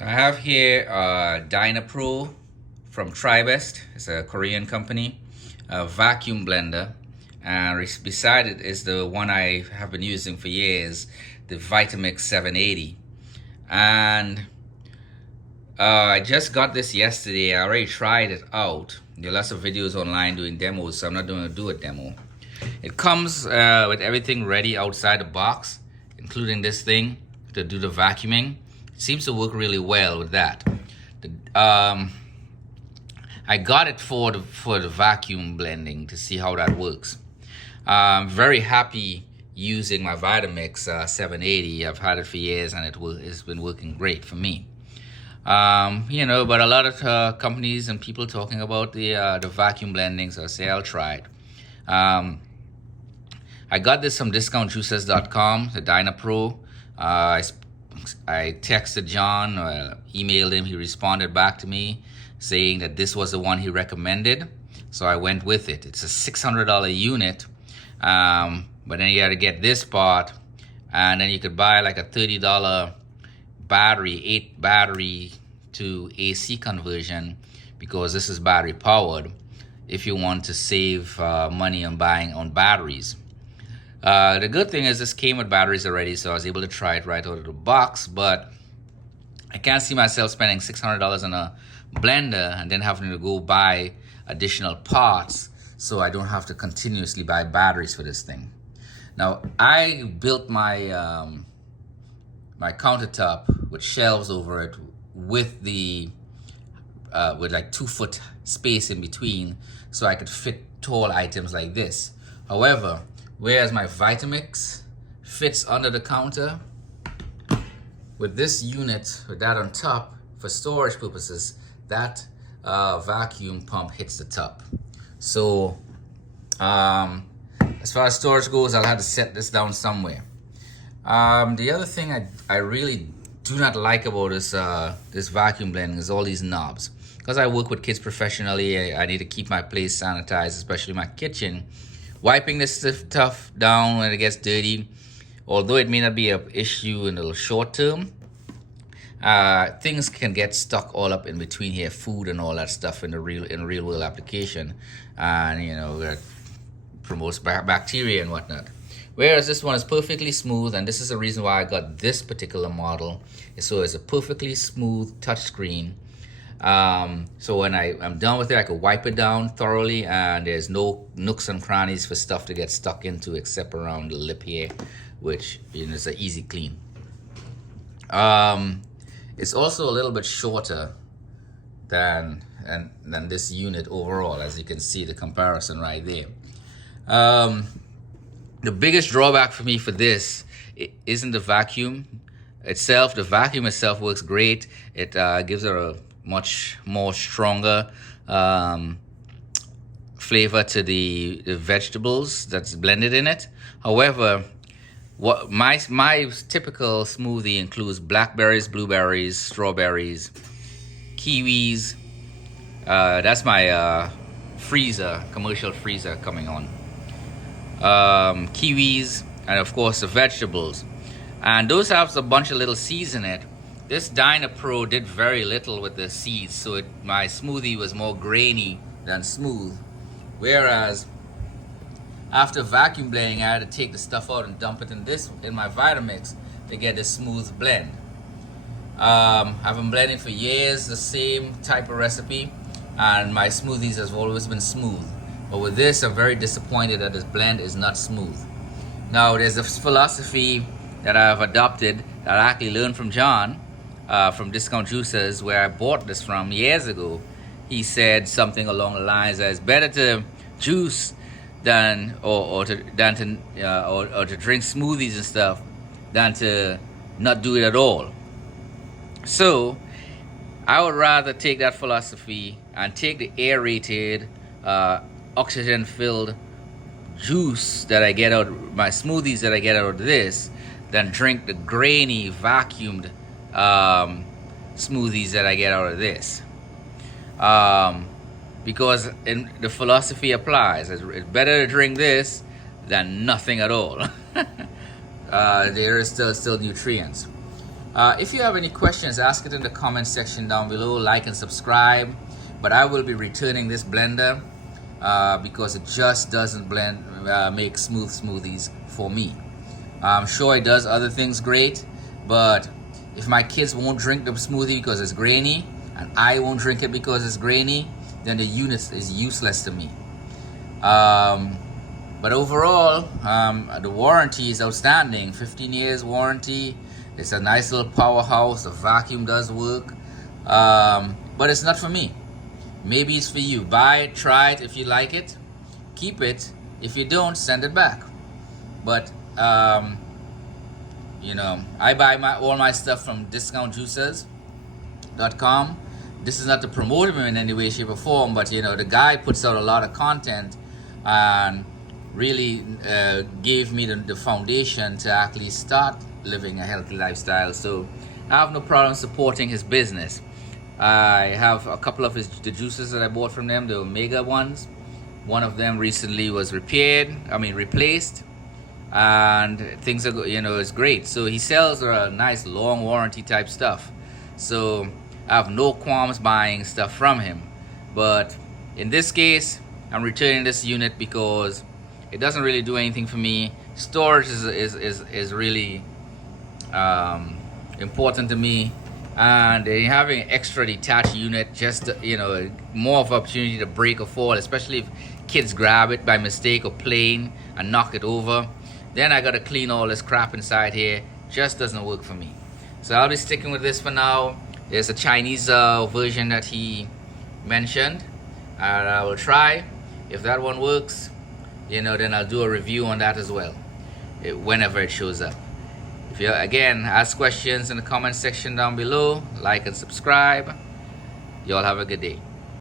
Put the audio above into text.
I have here dynapro from Tribest. It's a Korean company, a vacuum blender. And beside it is the one I have been using for years, the Vitamix 780. And I just got this yesterday. I already tried it out. There are lots of videos online doing demos, so I'm not going to do a demo. It comes with everything ready outside the box, including this thing to do the vacuuming. It seems to work really well with that. I got it for the vacuum blending to see how that works. I'm very happy using my Vitamix 780. I've had it for years and it's been working great for me. But a lot of companies and people talking about the vacuum blending, so I say I'll try it. I got this from discountjuices.com, the dynapro. I texted John, emailed him. He responded back to me saying that this was the one he recommended, so I went with it. It's a $600 unit, but then you got to get this part, and then you could buy like a $30 battery, 8 battery to AC conversion, because this is battery powered, if you want to save money on buying on batteries. The good thing is this came with batteries already, so I was able to try it right out of the box, but I can't see myself spending $600 on a blender and then having to go buy additional parts, so I don't have to continuously buy batteries for this thing. Now, I built my my countertop with shelves over it with the with like 2-foot space in between, so I could fit tall items like this. However, whereas my Vitamix fits under the counter, with this unit, with that on top, for storage purposes, that vacuum pump hits the top. So as far as storage goes, I'll have to set this down somewhere. The other thing I really do not like about this vacuum blending is all these knobs. Because I work with kids professionally, I need to keep my place sanitized, especially my kitchen. Wiping this stuff down when it gets dirty, although it may not be an issue in the short term, things can get stuck all up in between here, food and all that stuff in real world application, and that promotes bacteria and whatnot. Whereas this one is perfectly smooth, and this is the reason why I got this particular model. So it's a perfectly smooth touchscreen. So when I'm done with it, I can wipe it down thoroughly, and there's no nooks and crannies for stuff to get stuck into except around the lip here, which is an easy clean. It's also a little bit shorter than this unit overall, as you can see the comparison right there. The biggest drawback for me for this isn't the vacuum itself. The vacuum itself works great. It gives it a much more stronger flavor to the vegetables that's blended in it. However, what my typical smoothie includes blackberries, blueberries, strawberries, kiwis. That's my commercial freezer coming on. Kiwis, and of course the vegetables. And those have a bunch of little seeds in it. This dynapro did very little with the seeds, so my smoothie was more grainy than smooth. Whereas after vacuum blending, I had to take the stuff out and dump it in my Vitamix to get this smooth blend. I've been blending for years, the same type of recipe, and my smoothies have always been smooth. But with this, I'm very disappointed that this blend is not smooth. Now, there's a philosophy that I've adopted that I actually learned from John, from Discount Juices, where I bought this from years ago. He said something along the lines that it's better to juice than to drink smoothies and stuff than to not do it at all. So I would rather take that philosophy and take the aerated, oxygen-filled juice that I get out, my smoothies that I get out of this, than drink the grainy, vacuumed smoothies that I get out of this. Because the philosophy applies. It's better to drink this than nothing at all. There is still nutrients. If you have any questions, ask it in the comment section down below. Like and subscribe. But I will be returning this blender because it just doesn't make smooth smoothies for me. I'm sure it does other things great, but if my kids won't drink the smoothie because it's grainy, and I won't drink it because it's grainy, then the unit is useless to me. But overall, the warranty is outstanding. 15 years warranty. It's a nice little powerhouse. The vacuum does work, but it's not for me. Maybe it's for you. Buy it, try it. If you like it, keep it. If you don't, send it back. But you know, I buy all my stuff from discountjuicers.com. This is not to promote him in any way, shape, or form, but you know, the guy puts out a lot of content and really gave me the foundation to actually start living a healthy lifestyle. So I have no problem supporting his business. I have a couple of the juices that I bought from them, the Omega ones. One of them recently was replaced, and things are, you know, it's great. So he sells a nice long warranty type stuff. So I have no qualms buying stuff from him. But in this case, I'm returning this unit because it doesn't really do anything for me. Storage is really important to me, and having an extra detached unit, just you know, more of an opportunity to break or fall, especially if kids grab it by mistake or playing and knock it over. Then I gotta clean all this crap inside here. Just doesn't work for me. So I'll be sticking with this for now. There's a Chinese version that he mentioned, and I will try. If that one works, you know, then I'll do a review on that as well, whenever it shows up. If you, again, ask questions in the comment section down below, like and subscribe. You all have a good day.